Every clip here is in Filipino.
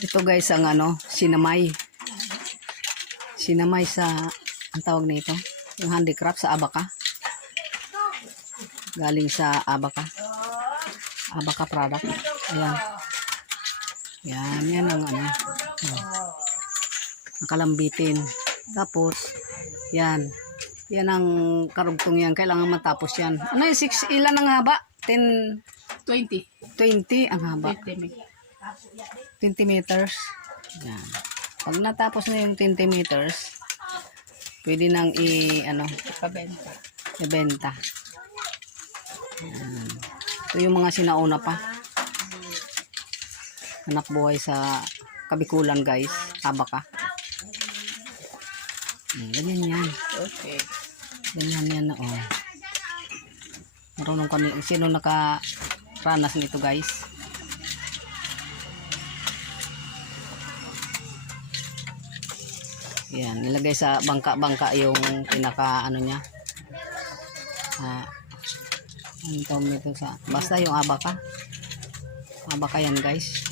Ito guys ang ano, sinamay. Sinamay sa, ang tawag nito, yung handicraft sa abaka. Galing sa abaka. Abaka product. Ayan. Yan, yan ang ano. Oh. Nakalambitin. Tapos, yan. Yan ang karugtong yan. Kailangan matapos yan. Ano yung 6, ilan ang haba? 10, 20. 20 ang haba. 20 may. 20 meters. Yan. Pag natapos na yung 20 meters, pwede nang i, ano, Ipabenta. ibenta. Yan. Ito yung mga sinauna pa. Anak buhay sa kabikulan guys. Abaka. Ganyan yan. Okay. Ganyan yan na oh. Marunong kami. Sino nakaranas nito guys? Yan, nilagay sa bangka-bangka yung pinaka ano niya. Ah, ano tawag nito sa basta yung abaka. Abaka yan guys.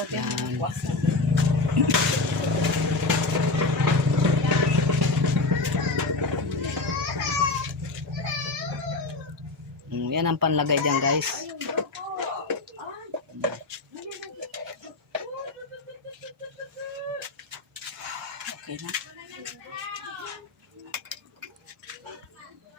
Oh, yan. Mm, yan ang panlagay dyan guys. 对呀